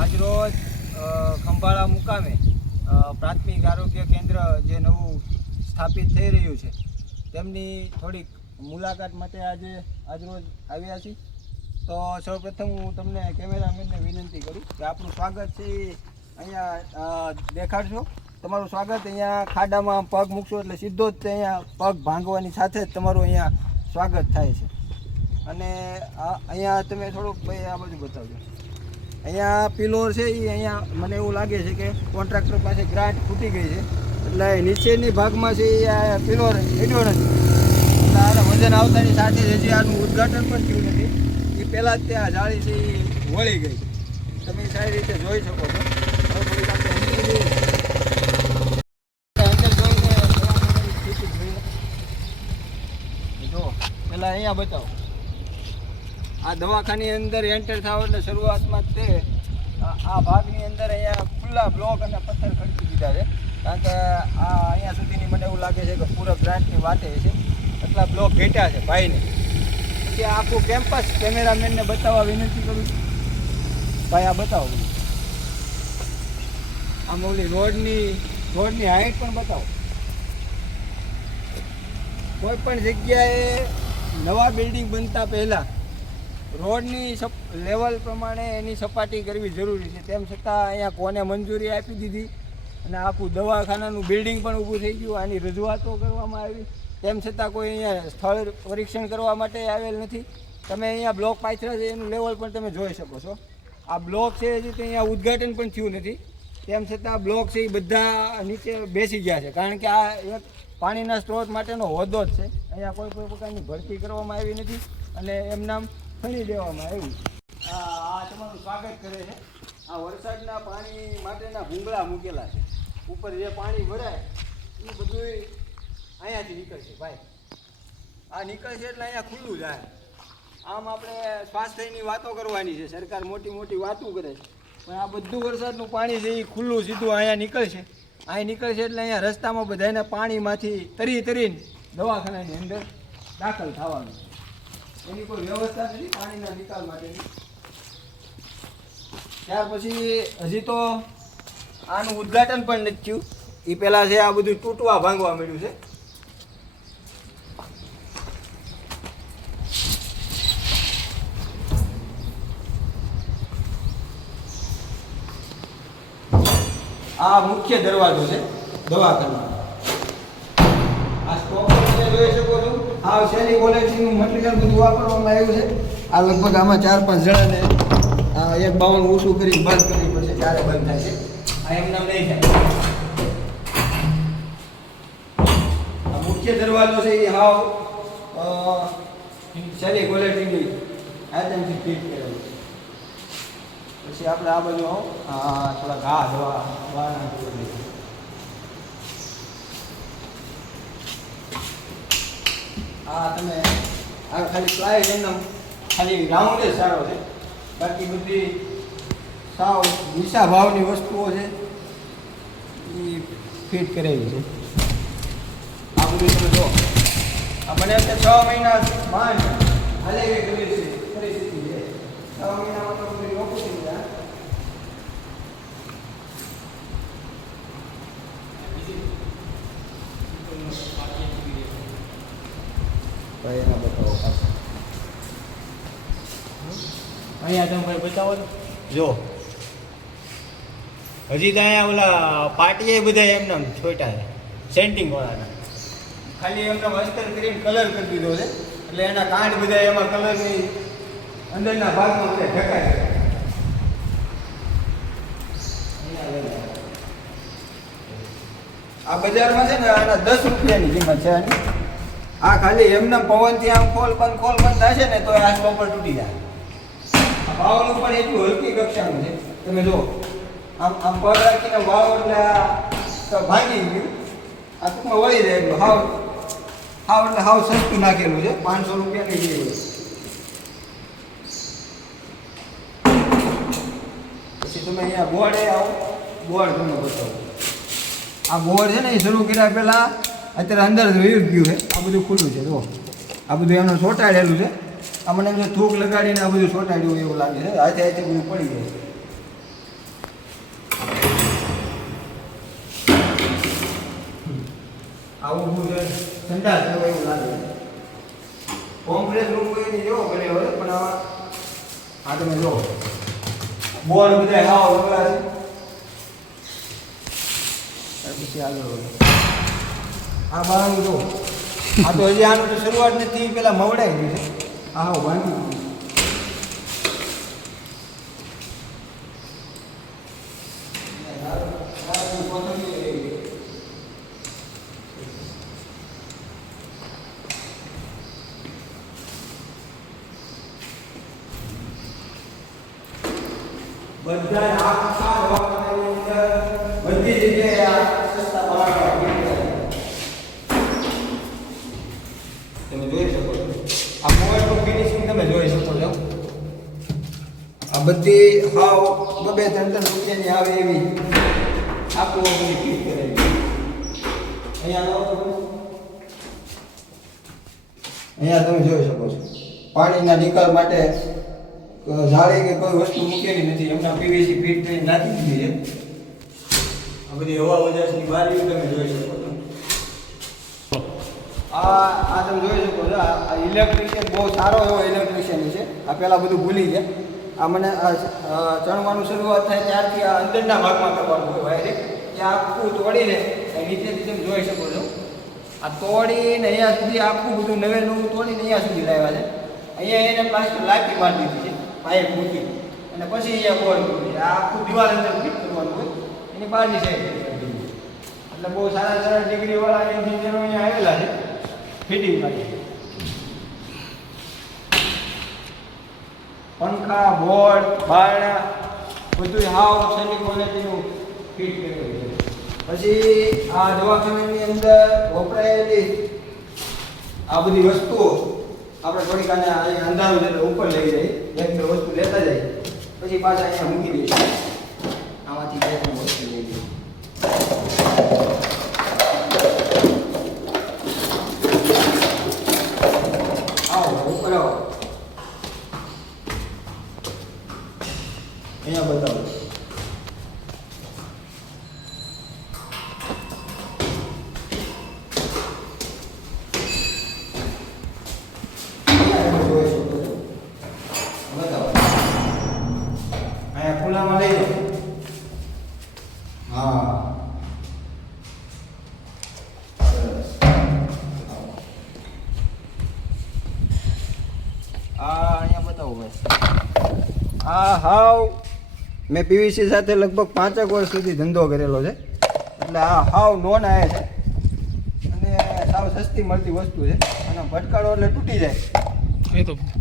આજરોજ ખંભાળા મુકામે પ્રાથમિક આરોગ્ય કેન્દ્ર જે નવું સ્થાપિત થઈ રહ્યું છે તેમની થોડીક મુલાકાત માટે આજરોજ આવ્યા છીએ. તો સૌપ્રથમ હું તમને કેમેરામેનને વિનંતી કરું કે આપણું સ્વાગત છે અહીંયા દેખાડશો. તમારું સ્વાગત અહીંયા ખાડામાં પગ મૂકશો એટલે સીધો જ અહીંયા પગ ભાંગવાની સાથે જ તમારું અહીંયા સ્વાગત થાય છે. અને અહીંયા તમે થોડુંક ભાઈ આ બધું બતાવજો. અહીંયા પિલોર છે એ અહીંયા મને એવું લાગે છે કે કોન્ટ્રાક્ટર પાસે ગ્રાન્ટ ખૂટી ગઈ છે એટલે નીચેની ભાગમાં છે એ પિલોર હેડ્યો નથી એટલે આને વજન આવતાની સાથે જ હજી આનું ઉદ્ઘાટન પણ થયું નથી. એ પહેલાં જ ત્યાં જાળી છે એ વળી ગઈ છે. તમે સારી રીતે જોઈ શકો છો. જો પહેલાં અહીંયા બતાવો. આ દવાખાની અંદર એન્ટર થાવ એટલે શરૂઆતમાં જ તે આ ભાગની અંદર અહીંયા ખુલ્લા બ્લોક અને પથ્થર ખડકી દીધા છે. કારણ કે આ અહીંયા સુધીની મને એવું લાગે છે કે પૂરા ગ્રાન્ટની વાતે છે એટલા બ્લોક ઘેટ્યા છે ભાઈને. પછી આખું કેમ્પસ કેમેરામેનને બતાવવા વિનંતી કરું છું. ભાઈ આ બતાવો. આમ ઓલી રોડની હાઈટ પણ બતાવો. કોઈ પણ જગ્યાએ નવા બિલ્ડિંગ બનતા પહેલાં રોડની લેવલ પ્રમાણે એની સપાટી કરવી જરૂરી છે. તેમ છતાં અહીંયા કોને મંજૂરી આપી દીધી અને આખું દવાખાનાનું બિલ્ડિંગ પણ ઊભું થઈ ગયું. આની રજૂઆતો કરવામાં આવી તેમ છતાં કોઈ અહીંયા સ્થળ પરીક્ષણ કરવા માટે આવેલ નથી. તમે અહીંયા બ્લોક પાછળ છે એનું લેવલ પણ તમે જોઈ શકો છો. આ બ્લોક છે હજી તો અહીંયા ઉદ્ઘાટન પણ થયું નથી. તેમ છતાં બ્લોક છે એ બધા નીચે બેસી ગયા છે. કારણ કે આ એક પાણીના સ્ત્રોત માટેનો હોદ્દો જ છે. અહીંયા કોઈ પ્રકારની ભરતી કરવામાં આવી નથી અને એમનામ ખણી દેવામાં આવ્યું. આ તમારું સ્વાગત કરે છે. આ વરસાદના પાણી માટેના ભૂંગળા મૂકેલા છે. ઉપર જે પાણી ભરાય એ બધું અહીંયાથી નીકળશે ભાઈ. આ નીકળશે એટલે અહીંયા ખુલ્લું જાય. આમ આપણે સ્વાસ્થ્યની વાતો કરવાની છે. સરકાર મોટી મોટી વાતો કરે છે પણ આ બધું વરસાદનું પાણી છે એ ખુલ્લું સીધું અહીંયા નીકળશે. અહીં નીકળશે એટલે અહીંયા રસ્તામાં બધાને પાણીમાંથી તરીને દવાખાનાની અંદર દાખલ થવાનું. એની કોઈ વ્યવસ્થા નથી પાણીના નિકાલ માટેની. ત્યાર પછી હજી તો આનું ઉદ્ઘાટન પણ નથી થયું. એ પહેલાં છે આ બધું તૂટવા ભાંગવા મળ્યું છે. આ મુખ્ય દરવાજો છે દવાખાના. આ સ્ટોપ તમે જોઈ શકો છો. આ શેરી ક્વોલિટીનું મટીરિયલ બધું વાપરવામાં આવ્યું છે. આ લગભગ આમાં 4-5 જણાને એક બાવન ઊંચું કરી બંધ કરવી પડશે ત્યારે બંધ થાય છે. આ એમનામ નહીં થાય. આ મુખ્ય દરવાજો છે એ હાવ શેરી ક્વોલિટીની આઈટમથી ફિટ કરેલું છે. પછી આપણે આ બાજુ થોડા ઘા ધોવા તમે આ ખાલી પ્લાય એમનો ખાલી રાઉન્ડ જ સારો છે. બાકી બધી સાવ વિશા ભાવની વસ્તુઓ છે એ ફિટ કરેલી છે. આ બધું તમે જો આ મને 6 મહિના માંડ હાલે એવી પરિસ્થિતિ છે. 6 મહિનામાં તો બધું રોકું થઈ જાય. એના બતાવો પાછા. અહીંયા તમે ભાઈ બતાવો જો હજી તો અહીંયા ઓલા પાટીએ બધા એમના છોટા છે સેન્ટિંગ વાળાના. ખાલી એમના અસ્તર કરીને કલર કરી દીધો છે એટલે એના કાંડ બધા એમાં કલરની અંદરના ભાગમાં બધા ઢકાય છે. આ બજારમાં છે ને આના 10 રૂપિયાની કિંમત છે આની. આ ખાલી એમના પવનથી આમ ખોલ બંધ થશે ને તો આ સ્ટોપર તૂટી જાય. આ ભાવનું પણ એટલું હલકી કક્ષાનું છે. તમે જો આમ પગ રાખીને વાવ એટલે ભાગી ગયું. આ ટૂંકમાં વળી જાય એટલું હાવ એટલે હાવ સસ્તું નાખેલું છે. 500 રૂપિયાની જેવું. પછી તમે અહીંયા બોર્ડે આવો. બોર્ડ તમને બતાવો. આ બોર્ડ છે ને એ શરૂ કર્યા પહેલાં અત્યારે અંદર વયું ગયું છે. આ બધું ખુલ્લું છે. જો આ બધું એમને ચોંટાડેલું છે. આ મને એમને થૂક લગાડીને આ બધું ચોંટાડ્યું એવું લાગે છે. હાથે બધું પડી જાય. આવું સંડાસ જેવો એવું લાગે. કોમ્પ્લેક્સ રૂમ કોઈ નહીં જેવો બને હોય પણ આ તમે જો બોર્ડ બધા હાવ લગડા છે. પછી આગળ આ બહારનું જો આ તો હજી આનું તો શરૂઆત નથી પેલા મવડાઈ ગયું છે. હા ભાંગી ગયું. બધા આખા દવાખાનાની અંદર બધી જગ્યાએ આ સસ્તા ભાવમાં તમે જોઈ શકો છો. આ મોબાઈલનું ફિનિશિંગ તમે જોઈ શકો છો. આ બધી હાવ 2-3 રૂપિયાની આવે એવી આખું બધી ફિટ કરેલી. અહીંયા તમે જોઈ શકો છો પાણીના નિકાલ માટે જાળી કે કોઈ વસ્તુ મૂકેલી નથી. એમના પીવીસી ફિટ કરીને નાખી દીધી છે. આ બધી હવા વજાસની બારીઓ તમે જોઈ શકો છો. આ તમે જોઈ શકો છો. આ ઇલેક્ટ્રિશિયન બહુ સારો એવો ઇલેક્ટ્રિશિયન છે. આ પહેલાં બધું ભૂલી ગયા. આ મને ચણવાનું શરૂઆત થાય ત્યારથી આ અંદરના ભાગમાં કરવાનું હોય વાયરિંગ. ત્યાં આખું તોડીને નીચેથી તમે જોઈ શકો છો. આ તોડીને અહીંયા સુધી આખું બધું નવે નવું તોડીને અહીંયા સુધી લાવ્યા છે. અહીંયા એને પ્લાસ્ટર લાપી મારી દીધી છે પાઇપ મૂકી અને પછી અહીંયા બોર્ડ મૂકી. આ આખું દિવાલ અંદર ફિટ કરવાનું હોય એની બહારની સાઈડ. એટલે બહુ સારા ડિગ્રીવાળા એન્જિનિયરો અહીંયા આવેલા છે ફિટિંગ માટે. પંખા બોર્ડ બારણા બધું હાવ સારી ક્વોલિટીનું ફિટ કરેલું છે. પછી આ દવાખાનાની અંદર વપરાયેલી આ બધી વસ્તુઓ આપણે થોડીક આને અંધારું એટલે ઉપર લઈ જઈએ. 1-2 વસ્તુ લેતા જઈએ પછી પાછા અહીંયા મૂકી દઈએ. આમાંથી 2-3 વસ્તુ લઈ જઈએ. આવો ઉપર આવો. અહીંયા બતાવો. ખુલ્લામાં લઈ જાઓ. હા અહીંયા બતાવો ભાઈ. આ હાવ મેં પીવીસી સાથે લગભગ 5 વર્ષ સુધી ધંધો કરેલો છે. એટલે આ હાવ નોન આવે છે અને સાવ સસ્તી મળતી વસ્તુ છે. અને ભટકાડો એટલે તૂટી જાય.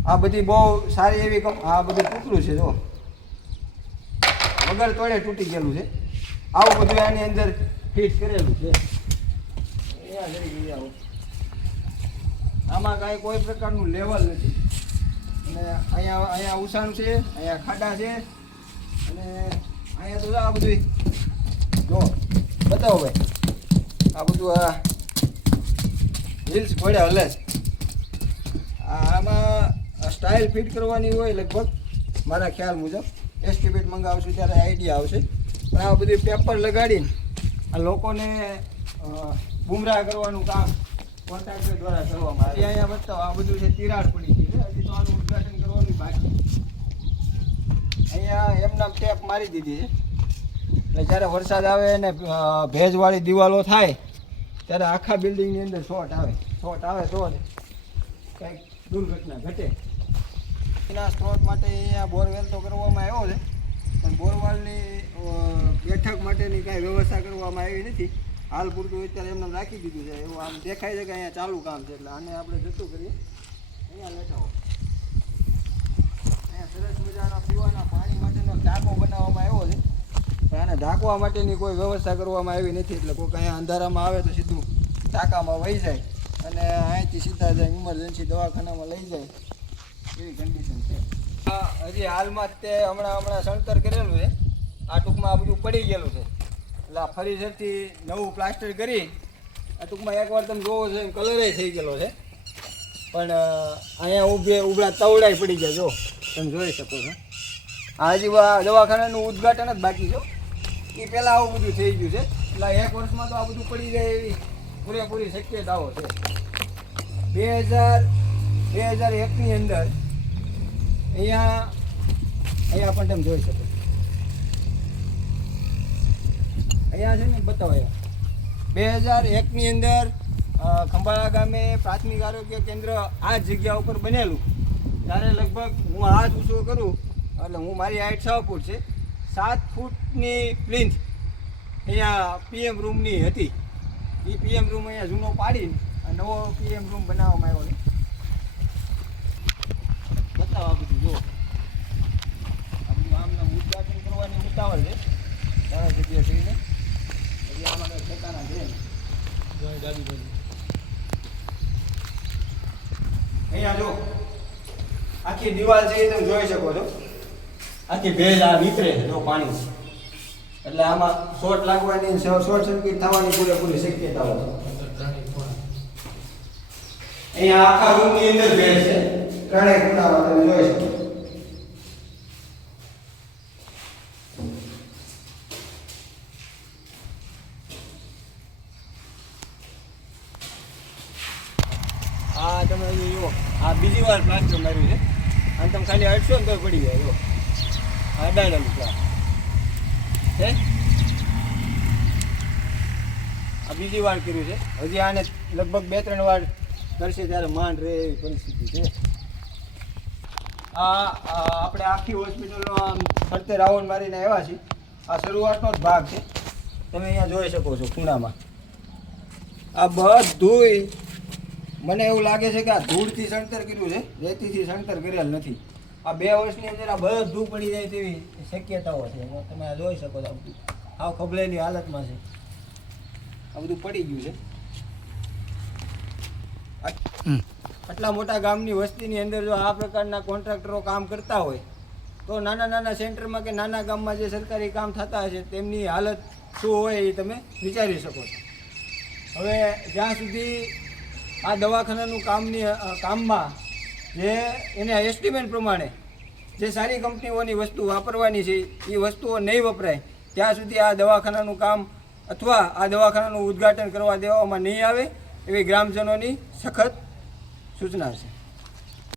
આ બધી બહુ સારી એવી આ બધું તૂટલું છે. જો વગર તોડે તૂટી ગયેલું છે. આવું બધું આની અંદર ફિટ કરેલું છે. આમાં કાંઈ કોઈ પ્રકારનું લેવલ નથી. અને અહીંયા ઉષાણ છે, અહીંયા ખાડા છે અને અહીંયા તો આ બધું જો બતાવો ભાઈ. આ બધું આ હિલ્સ પડે હલે છે. આમાં સ્ટાઇલ ફિટ કરવાની હોય લગભગ મારા ખ્યાલ મુજબ. એસ્ટિમેટ મંગાવશું ત્યારે આઈડિયા આવશે. પણ આ બધી પેપર લગાડીને આ લોકોને ગુમરાહ કરવાનું કામ કોન્ટ્રાક્ટર દ્વારા કરવામાં આવે. અહીંયા બતાવો આ બધું છે તિરાડ પડી ગઈ છે. હજી તો આનું ઉદ્ઘાટન કરવાનું બાકી. અહીંયા એમના ટેપ મારી દીધી છે. એટલે જ્યારે વરસાદ આવે અને ભેજવાળી દિવાલો થાય ત્યારે આખા બિલ્ડિંગની અંદર શોર્ટ આવે તો જ કંઈક દુર્ઘટના ઘટે. એના સ્ત્રોત માટે અહીંયા બોરવેલ તો કરવામાં આવ્યો છે પણ બોરવેલની બેઠક માટેની કાંઈ વ્યવસ્થા કરવામાં આવી નથી. હાલ પૂરતું અત્યારે એમને રાખી દીધું છે. એવું આમ દેખાય છે કે અહીંયા ચાલુ કામ છે. એટલે આને આપણે જતું કરીએ. અહીંયા લેટાવો. અહીંયા સરસ મજાના પીવાના પાણી માટેનો ટાંકો બનાવવામાં આવ્યો છે પણ આને ઢાંકવા માટેની કોઈ વ્યવસ્થા કરવામાં આવી નથી. એટલે કોઈ અહીંયા અંધારામાં આવે તો સીધું ટાંકામાં વહી જાય અને અહીંથી સીધા જાય ઇમરજન્સી દવાખાનામાં લઈ જાય એવી કન્ડિશન છે. હજી હાલમાં તે હમણાં સણતર કરેલું છે. આ ટૂંકમાં આ બધું પડી ગયેલું છે. એટલે આ ફરીથી નવું પ્લાસ્ટર કરી આ ટૂંકમાં એકવાર તમે જોવો છો એમ કલરે થઈ ગયેલો છે. પણ અહીંયા ઉભરા તવડાઈ પડી ગયા. જો તમે જોઈ શકો છો. આ હજી દવાખાનાનું ઉદ્ઘાટન જ બાકી છે. એ પહેલાં આવું બધું થઈ ગયું છે. એટલે 1 વર્ષમાં તો આ બધું પડી જાય એવી પૂરેપૂરી શક્યતાઓ છે. 2001ની અંદર અહીંયા પણ તમે જોઈ શકો. અહીંયા છે ને બતાવો. 2001ની અંદર ખંભાળા ગામે પ્રાથમિક આરોગ્ય કેન્દ્ર આ જ જગ્યા ઉપર બનેલું. ત્યારે લગભગ હું હાથ ઊંચો કરું એટલે મારી હાઈટ 6 ફૂટ છે. 7 ફૂટની પ્લિન્થ અહીંયા પીએમ રૂમની હતી. એ પીએમ રૂમ અહીંયા જૂનો પાડીને નવો પીએમ રૂમ બનાવવામાં આવ્યો છે. બતાવો આ બધું જો. આ બધું આમના ઉદ્ઘાટન કરવાની ઉતાવળ છે ઘણા જગ્યાએ થઈને. પછી આમાં કંઈ ઠેકાના છે ડાબી બાજુ. અહીંયા જો આખી દિવાલ છે એ તમે જોઈ શકો છો. આખી ભેજ આ નીકળે છે જો પાણી. એટલે આમાં શોર્ટ લાગવાની શોર્ટ સર્કિટ થવાની પૂરેપૂરી શક્યતાઓ છે. અહીંયા આખા રૂમની અંદર ભેજ છે. ત્રણેય ખૂણામાં તમે જોઈ શકો. આ તમે જુઓ આ બીજી વાર પ્લાસ્ટર માર્યું છે અને તમે ખાલી અડશો ને તો પડી જાય. જો અડાડેલું છે આ બીજી વાર કર્યું છે. હજી આને લગભગ 2-3 વાર કરશે ત્યારે માંડ રહે એવી પરિસ્થિતિ છે. આપણે આખી હોસ્પિટલનો આમ ફરતે રાઉન્ડ મારીને આવ્યા છીએ. આ શરૂઆતનો જ ભાગ છે. તમે અહીંયા જોઈ શકો છો ખૂણામાં. આ બધુંય મને એવું લાગે છે કે આ ધૂળથી સણતર કર્યું છે, રેતીથી સણતર કરેલ નથી. આ 2 વર્ષની અંદર આ બધું પડી જાય તેવી શક્યતાઓ છે. તમે આ જોઈ શકો છો. આવ ખબલેલી હાલતમાં છે. આ બધું પડી ગયું છે. આટલા મોટા ગામની વસ્તીની અંદર જો આ પ્રકારના કોન્ટ્રાક્ટરો કામ કરતા હોય તો નાના નાના સેન્ટરમાં કે નાના ગામમાં જે સરકારી કામ થતા હશે તેમની હાલત શું હોય એ તમે વિચારી શકો છો. હવે જ્યાં સુધી આ દવાખાનાનું કામમાં જે એના એસ્ટિમેટ પ્રમાણે જે સારી કંપનીઓની વસ્તુ વાપરવાની છે એ વસ્તુઓ નહીં વપરાય ત્યાં સુધી આ દવાખાનાનું કામ અથવા આ દવાખાનાનું ઉદ્ઘાટન કરવા દેવામાં નહીં આવે એવી ગ્રામજનોની સખત સૂચના છે.